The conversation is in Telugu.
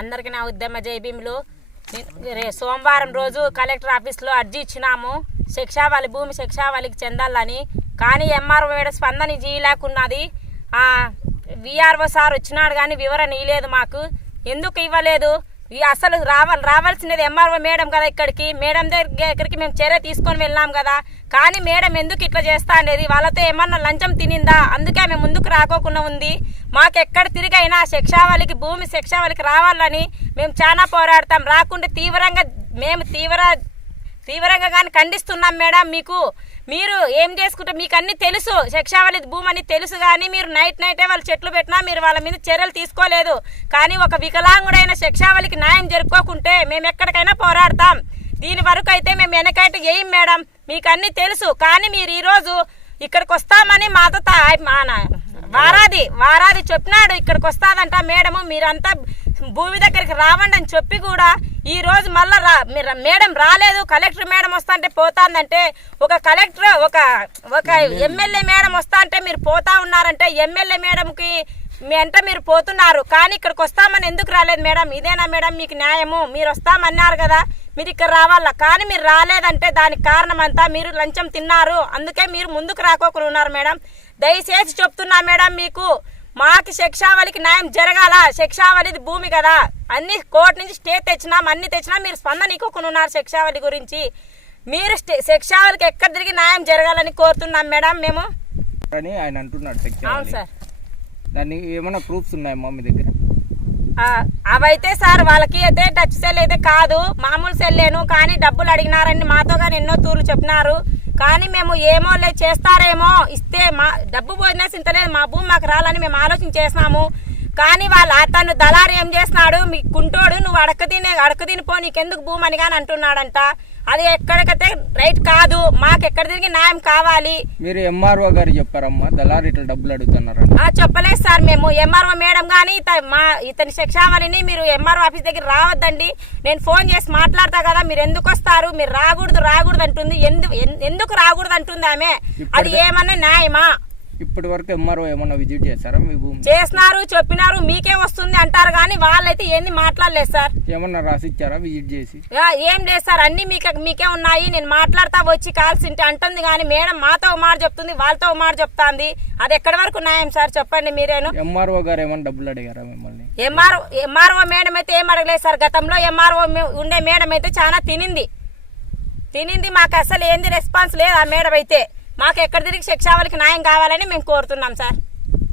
అందరికి నా ఉద్యమ జైభీములు. సోమవారం రోజు కలెక్టర్ ఆఫీస్లో అర్జీ ఇచ్చినాము శిక్షావళి భూమి శిక్షావళికి చెందాలని. కానీ ఎంఆర్ఓ మేడ స్పందన చేయలేకున్నది. విఆర్ఓ సార్ వచ్చినాడు కానీ వివరణ ఇవ్వలేదు మాకు. ఎందుకు ఇవ్వలేదు? అసలు రావాల్సినది ఎంఆర్ఓ మేడం కదా. ఇక్కడికి మేడం దగ్గరికి మేము చర్య తీసుకొని వెళ్ళాం కదా. కానీ మేడం ఎందుకు ఇట్లా చేస్తా అనేది వాళ్ళతో ఏమన్నా లంచం తినిందా? అందుకే మేము ముందుకు రాకోకుండా ఉంది. మాకు ఎక్కడ తిరిగైనా శిక్షావళికి భూమి శిక్షావళికి రావాలని మేము చాలా పోరాడతాం. రాకుండా తీవ్రంగా కానీ ఖండిస్తున్నాం మేడం. మీరు ఏం చేసుకుంటే మీకు అన్ని తెలుసు, శిక్షావళి భూమి అని తెలుసు. కానీ మీరు నైటే వాళ్ళు చెట్లు పెట్టినా మీరు వాళ్ళ మీద చర్యలు తీసుకోలేదు. కానీ ఒక వికలాంగుడైన శిక్షావళికి న్యాయం జరుపుకోకుంటే మేము ఎక్కడికైనా పోరాడతాం. దీని వరకు అయితే మేము వెనకైతే ఏం మేడం, మీకు అన్ని తెలుసు. కానీ మీరు ఈరోజు ఇక్కడికి వస్తామని మాతో వారాది చెప్పినాడు ఇక్కడికి వస్తాదంట మేడము. మీరంతా భూమి దగ్గరికి రావండి అని చెప్పి కూడా ఈ రోజు మళ్ళా మేడం రాలేదు. కలెక్టర్ మేడం వస్తా అంటే పోతాందంటే, ఒక కలెక్టర్ ఒక ఎమ్మెల్యే మేడం వస్తా అంటే మీరు పోతా ఉన్నారంటే ఎమ్మెల్యే మేడంకి అంటే మీరు పోతున్నారు. కానీ ఇక్కడికి వస్తామని ఎందుకు రాలేదు మేడం? ఇదేనా మేడం మీకు న్యాయము? మీరు వస్తామన్నారు కదా, మీరు ఇక్కడ రావాలా. కానీ మీరు రాలేదంటే దానికి కారణం అంతా మీరు లంచం తిన్నారు. అందుకే మీరు ముందుకు రాకోకుండా ఉన్నారు మేడం. దయచేసి చెప్తున్నా మేడం, మాకు శిక్షావళికి న్యాయం జరగాల. శిక్షావళిది భూమి కదా, అన్ని కోర్టు నుంచి స్టే తెచ్చినాం, అన్ని తెచ్చినా మీరు స్పందన ఇవ్వకుండా ఉన్నారు శిక్షావళి గురించి. మీరు శిక్షావళికి ఎక్కడ తిరిగి న్యాయం జరగాలని కోరుతున్నాం మేడం మేము అని ఆయన అంటున్నాడు. అవును సార్. దాన్ని ఏమైనా ప్రూఫ్స్ ఉన్నాయమ్మా మీ దగ్గర? అవైతే సార్ వాళ్ళకి అయితే టచ్ సెల్ అయితే కాదు, మామూలు సెల్లేను. కానీ డబ్బులు అడిగినారని మాతో కానీ ఎన్నో తూర్లు చెప్పినారు. కానీ మేము ఏమో లేదు చేస్తారేమో, ఇస్తే మా డబ్బు పోయినా చింతలేదు, మా భూమి మాకు రాలని మేము ఆలోచన చేసినాము. కానీ అతను దళారు ఏం చేస్తున్నాడు, మీ కుంటోడు నువ్వు అడక పో నీకెందుకు భూమి అని కానీ అంటున్నాడంట. అది ఎక్కడికైతే రైట్ కాదు. మాకు ఎక్కడ తిరిగి న్యాయం కావాలి. మీరు ఎంఆర్ఓ గారు చెప్పారమ్మా దళారు ఇట్లా డబ్బులు అడుగుతున్నారు? చెప్పలేదు సార్. మేము ఎంఆర్ఓ మేడం కానీ ఇతని శిక్షావళిని మీరు ఎంఆర్ఓ ఆఫీస్ దగ్గర రావద్దండి, నేను ఫోన్ చేసి మాట్లాడతా కదా, మీరు ఎందుకు వస్తారు, మీరు రాకూడదు అంటుంది. ఎందుకు రాకూడదు అంటుంది ఆమె. అది ఏమన్నా న్యాయమా? ఇప్పటి వరకు ఎంఆర్ఓ ఏమన్నా విజిట్ చేస్తారా మీ భూమి? చేసినారు, చెప్పినారు, మీకే వస్తుంది అంటారు. కానీ వాళ్ళైతే ఏంది మాట్లాడలేదు సార్. ఏమన్నా రాసిచ్చారా విజిట్ చేసి? ఏం లేదు సార్, అన్ని మీకే ఉన్నాయి, నేను మాట్లాడతా వచ్చి కాల్సింటే అంటుంది. కానీ మేడం మాతో ఒక మాట చెప్తుంది, వాళ్ళతో ఒక మాట చెప్తాంది. అది ఎక్కడి వరకు న్యాయం సార్ చెప్పండి మీరేను. ఎంఆర్ఓ గారు ఏమన్నా డబ్బులు అడిగారా మిమ్మల్ని? ఎంఆర్ఓ మేడం అయితే ఏం అడగలేదు సార్. గతంలో ఎంఆర్ఓ ఉండే మేడం అయితే చాలా తినింది. మాకు అసలు ఏంది రెస్పాన్స్ లేదు ఆ మేడం అయితే. మాకు ఎక్కడ తిరిగి శిక్షావళికి న్యాయం కావాలని మేము కోరుతున్నాం సార్.